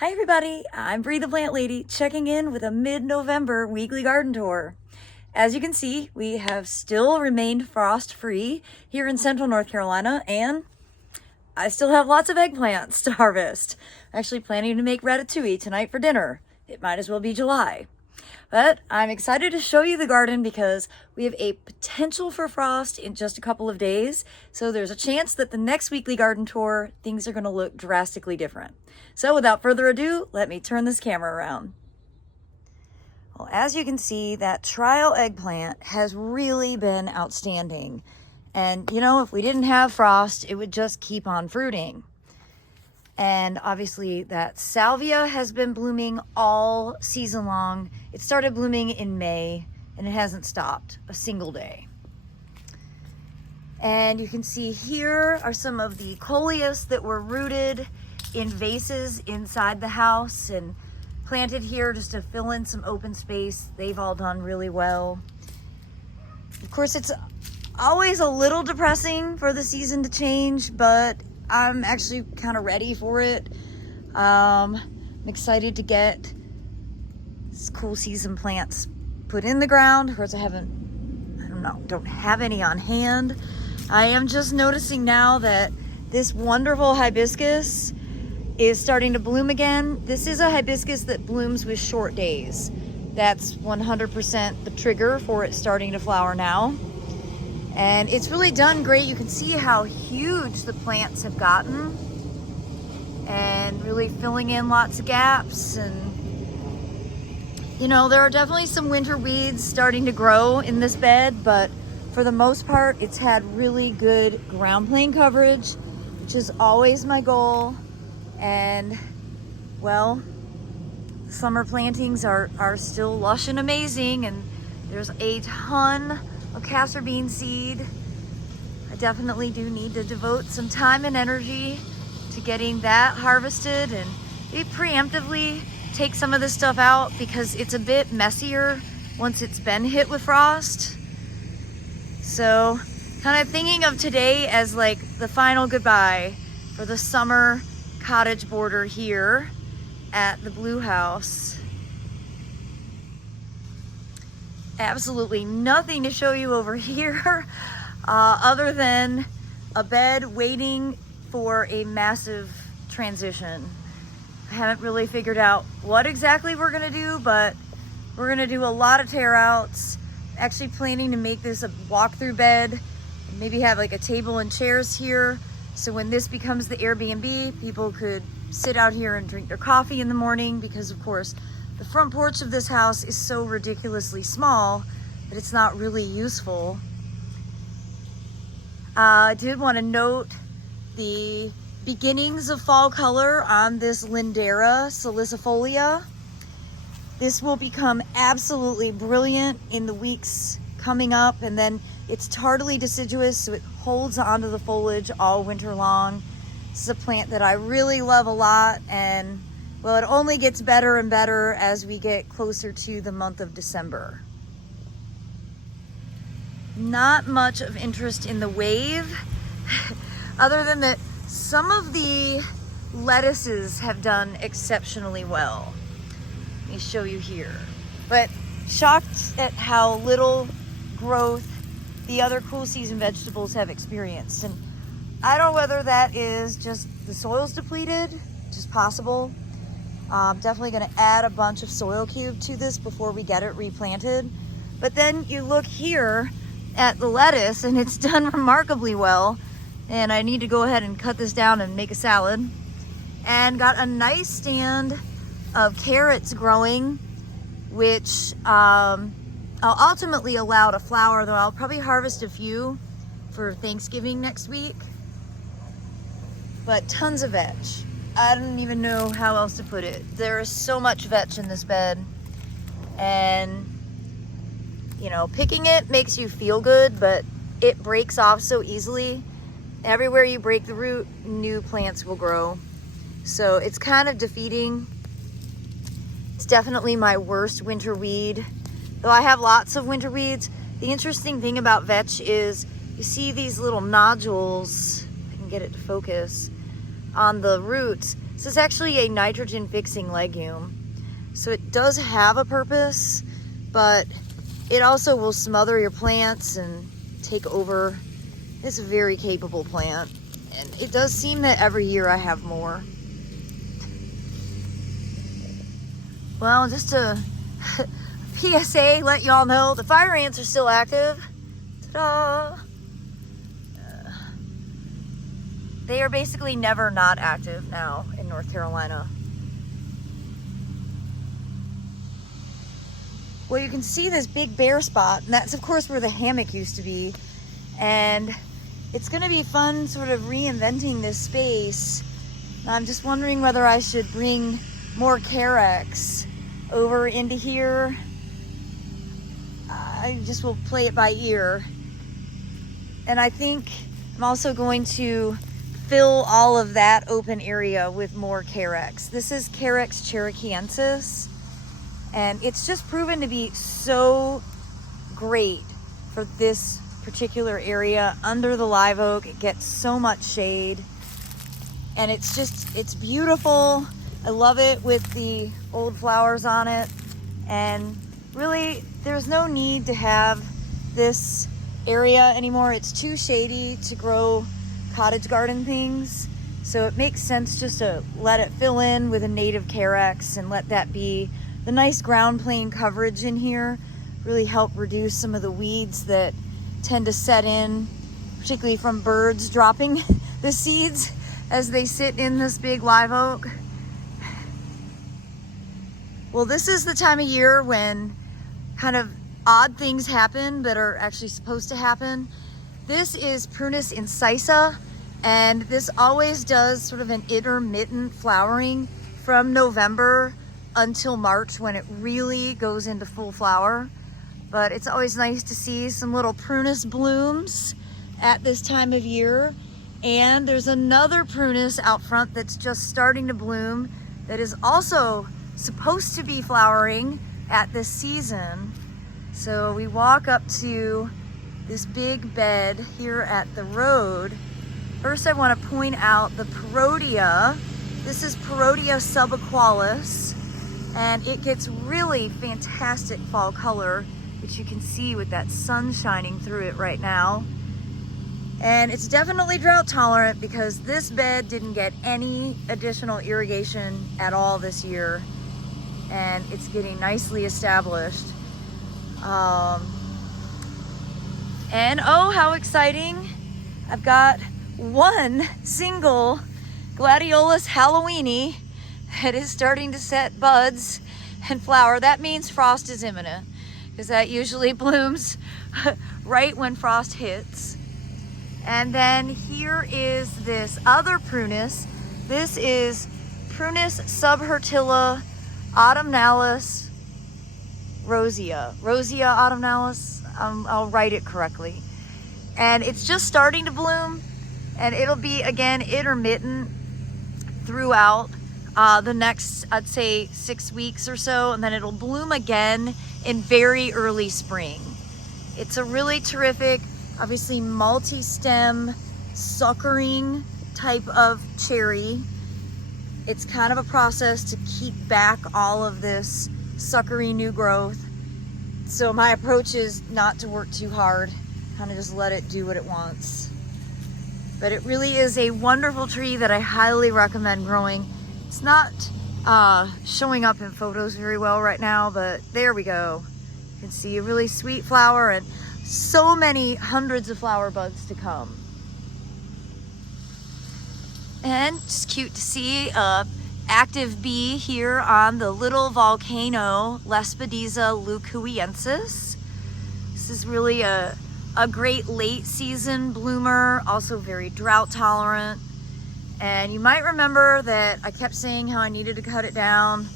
Hi everybody, I'm Bree the Plant Lady checking in with a mid-November weekly garden tour. As you can see, we have still remained frost-free here in central North Carolina, and I still have lots of eggplants to harvest. I'm actually planning to make ratatouille tonight for dinner. It might as well be July. But I'm excited to show you the garden because we have a potential for frost in just a couple of days. So there's a chance that the next weekly garden tour, things are going to look drastically different. So without further ado, let me turn this camera around. Well, as you can see, that trial eggplant has really been outstanding. And you know, if we didn't have frost, it would just keep on fruiting. And obviously that salvia has been blooming all season long. It started blooming in May and it hasn't stopped a single day. And you can see here are some of the coleus that were rooted in vases inside the house and planted here just to fill in some open space. They've all done really well. Of course, it's always a little depressing for the season to change, but I'm actually kind of ready for it. I'm excited to get cool season plants put in the ground. Of course, don't have any on hand. I am just noticing now that this wonderful hibiscus is starting to bloom again. This is a hibiscus that blooms with short days. That's 100% the trigger for it starting to flower now. And it's really done great. You can see how huge the plants have gotten and really filling in lots of gaps. And you know, there are definitely some winter weeds starting to grow in this bed, but for the most part, it's had really good ground plane coverage, which is always my goal. And well, summer plantings are still lush and amazing, and there's a ton of castor bean seed. I definitely do need to devote some time and energy to getting that harvested and maybe preemptively take some of this stuff out because it's a bit messier once it's been hit with frost. So kind of thinking of today as like the final goodbye for the summer cottage border here at the Blue House. Absolutely nothing to show you over here other than a bed waiting for a massive transition. I haven't really figured out what exactly we're gonna do, but we're gonna do a lot of tear outs. Actually planning to make this a walk-through bed and maybe have like a table and chairs here. So when this becomes the Airbnb, people could sit out here and drink their coffee in the morning, because of course the front porch of this house is so ridiculously small that it's not really useful. I did want to note the beginnings of fall color on this Lindera salicifolia. This will become absolutely brilliant in the weeks coming up, and then it's tardily deciduous, so it holds onto the foliage all winter long. This is a plant that I really love a lot, and well, it only gets better and better as we get closer to the month of December. Not much of interest in the wave, other than that some of the lettuces have done exceptionally well. Let me show you here. But shocked at how little growth the other cool season vegetables have experienced. And I don't know whether that is just the soil's depleted, which is possible. Definitely gonna add a bunch of soil cube to this before we get it replanted. But then you look here at the lettuce and it's done remarkably well. And I need to go ahead and cut this down and make a salad. And got a nice stand of carrots growing, which I'll ultimately allow to flower, though I'll probably harvest a few for Thanksgiving next week. But tons of veg. I don't even know how else to put it. There is so much veg in this bed. And, you know, picking it makes you feel good, but it breaks off so easily. Everywhere you break the root, new plants will grow. So it's kind of defeating. It's definitely my worst winter weed. Though I have lots of winter weeds, the interesting thing about vetch is you see these little nodules. If I can get it to focus. on the roots. This is actually a nitrogen fixing legume. So it does have a purpose, but it also will smother your plants and take over. It's a very capable plant. And it does seem that every year I have more. Well, just a PSA, let y'all know the fire ants are still active. Ta-da! They are basically never not active now in North Carolina. Well, you can see this big bare spot, and that's of course where the hammock used to be. And it's gonna be fun sort of reinventing this space. I'm just wondering whether I should bring more Carex over into here. I just will play it by ear. And I think I'm also going to fill all of that open area with more Carex. This is Carex cherokeensis, and it's just proven to be so great for this particular area under the live oak. It gets so much shade, and it's beautiful. I love it with the old flowers on it, and really there's no need to have this area anymore. It's too shady to grow cottage garden things, so it makes sense just to let it fill in with a native Carex and let that be the nice ground plane coverage in here. Really help reduce some of the weeds that tend to set in, particularly from birds dropping the seeds as they sit in this big live oak. Well, this is the time of year when kind of odd things happen that are actually supposed to happen. This is Prunus incisa, and this always does sort of an intermittent flowering from November until March, when it really goes into full flower. But it's always nice to see some little Prunus blooms at this time of year. And there's another Prunus out front that's just starting to bloom that is also supposed to be flowering at this season. So we walk up to this big bed here at the road. First, I want to point out the Parodia. This is Parodia subaqualis, and it gets really fantastic fall color, which you can see with that sun shining through it right now. And it's definitely drought tolerant because this bed didn't get any additional irrigation at all this year, and it's getting nicely established. And oh, how exciting! I've got one single Gladiolus halloweeni that is starting to set buds and flower. That means frost is imminent, because that usually blooms right when frost hits. And then here is this other Prunus. This is Prunus subhirtilla autumnalis rosea. Rosea autumnalis, I'll write it correctly. And it's just starting to bloom, and it'll be, again, intermittent throughout the next, I'd say, 6 weeks or so, and then it'll bloom again in very early spring. It's a really terrific, obviously multi-stem suckering type of cherry. It's kind of a process to keep back all of this suckery new growth. So my approach is not to work too hard, kind of just let it do what it wants. But it really is a wonderful tree that I highly recommend growing. It's not showing up in photos very well right now, but there we go. You can see a really sweet flower and so many hundreds of flower buds to come. And it's cute to see a active bee here on the little volcano, Lespedeza leucoiensis. This is really a great late season bloomer, also very drought tolerant. And you might remember that I kept saying how I needed to cut it down.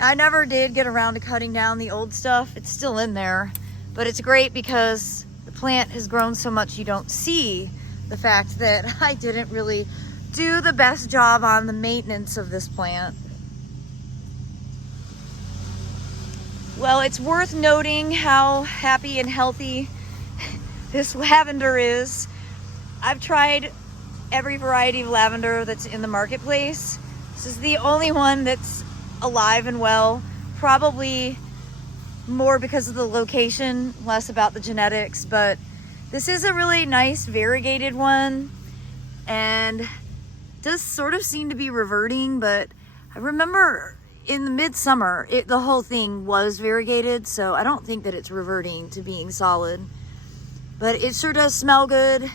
I never did get around to cutting down the old stuff. It's still in there, but it's great because the plant has grown so much you don't see the fact that I didn't really do the best job on the maintenance of this plant. Well, it's worth noting how happy and healthy this lavender is. I've tried every variety of lavender that's in the marketplace. This is the only one that's alive and well, probably more because of the location, less about the genetics, but this is a really nice variegated one and does sort of seem to be reverting, but I remember in the midsummer, the whole thing was variegated, so I don't think that it's reverting to being solid, but it sure does smell good,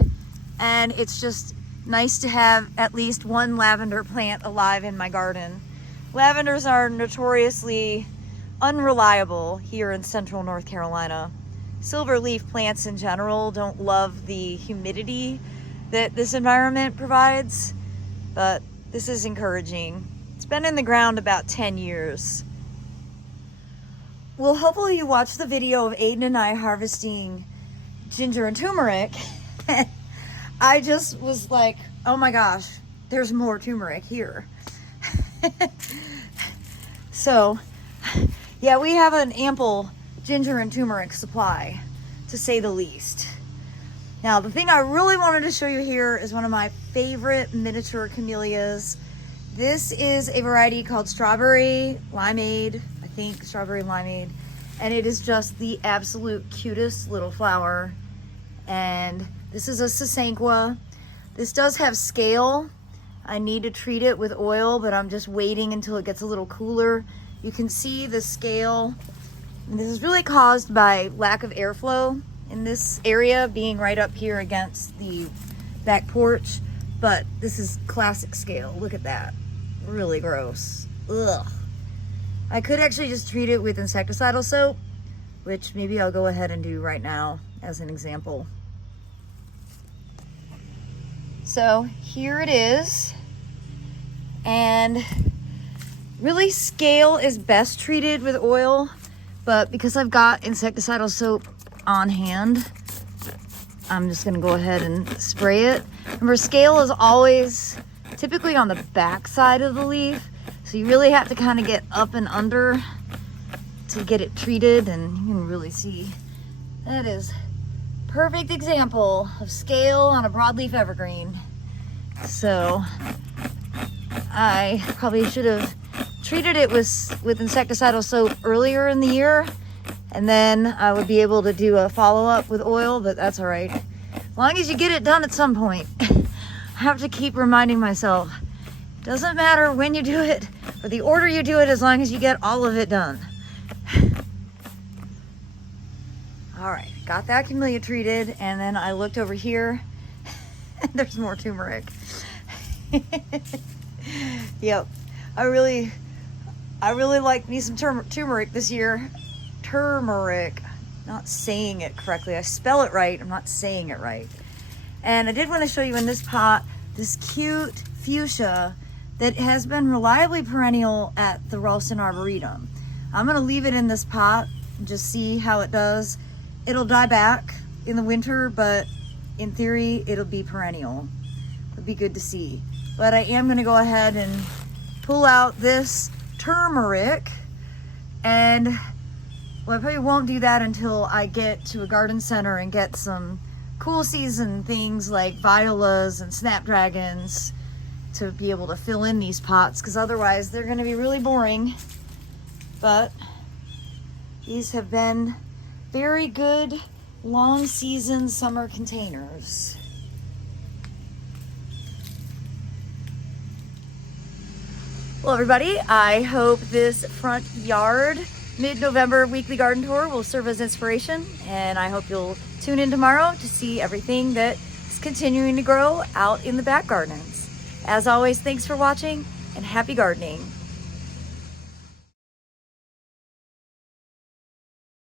and it's just nice to have at least one lavender plant alive in my garden. Lavenders are notoriously unreliable here in central North Carolina. Silverleaf plants in general don't love the humidity that this environment provides, but this is encouraging. It's been in the ground about 10 years. Well, hopefully you watched the video of Aiden and I harvesting ginger and turmeric. I just was like, oh my gosh, there's more turmeric here. So, yeah, we have an ample ginger and turmeric supply, to say the least. Now, the thing I really wanted to show you here is one of my favorite miniature camellias. This is a variety called Strawberry Limeade, I think, Strawberry Limeade, and it is just the absolute cutest little flower. And this is a Sasanqua. This does have scale. I need to treat it with oil, but I'm just waiting until it gets a little cooler. You can see the scale. And this is really caused by lack of airflow in this area, being right up here against the back porch. But this is classic scale. Look at that. Really gross. Ugh. I could actually just treat it with insecticidal soap, which maybe I'll go ahead and do right now as an example. So here it is, and really scale is best treated with oil, but because I've got insecticidal soap on hand, I'm just gonna go ahead and spray it. Remember, scale is always typically on the back side of the leaf, so you really have to kind of get up and under to get it treated, and you can really see that is perfect example of scale on a broadleaf evergreen. So I probably should have treated it with insecticidal soap earlier in the year, and then I would be able to do a follow-up with oil, but that's all right. As long as you get it done at some point. I have to keep reminding myself, doesn't matter when you do it or the order you do it, as long as you get all of it done. All right, got that camellia treated, and then I looked over here and there's more turmeric. Yep, I really like me some turmeric this year. Turmeric, not saying it correctly. I spell it right, I'm not saying it right. And I did want to show you in this pot this cute fuchsia that has been reliably perennial at the Ralston Arboretum. I'm going to leave it in this pot and just see how it does. It'll die back in the winter, but in theory, it'll be perennial. It'll be good to see. But I am going to go ahead and pull out this turmeric, and well, I probably won't do that until I get to a garden center and get some cool season things like violas and snapdragons to be able to fill in these pots, because otherwise they're going to be really boring. But these have been very good long season summer containers. Well, everybody, I hope this front yard mid-November weekly garden tour will serve as inspiration, and I hope you'll tune in tomorrow to see everything that is continuing to grow out in the back gardens. As always, thanks for watching and happy gardening.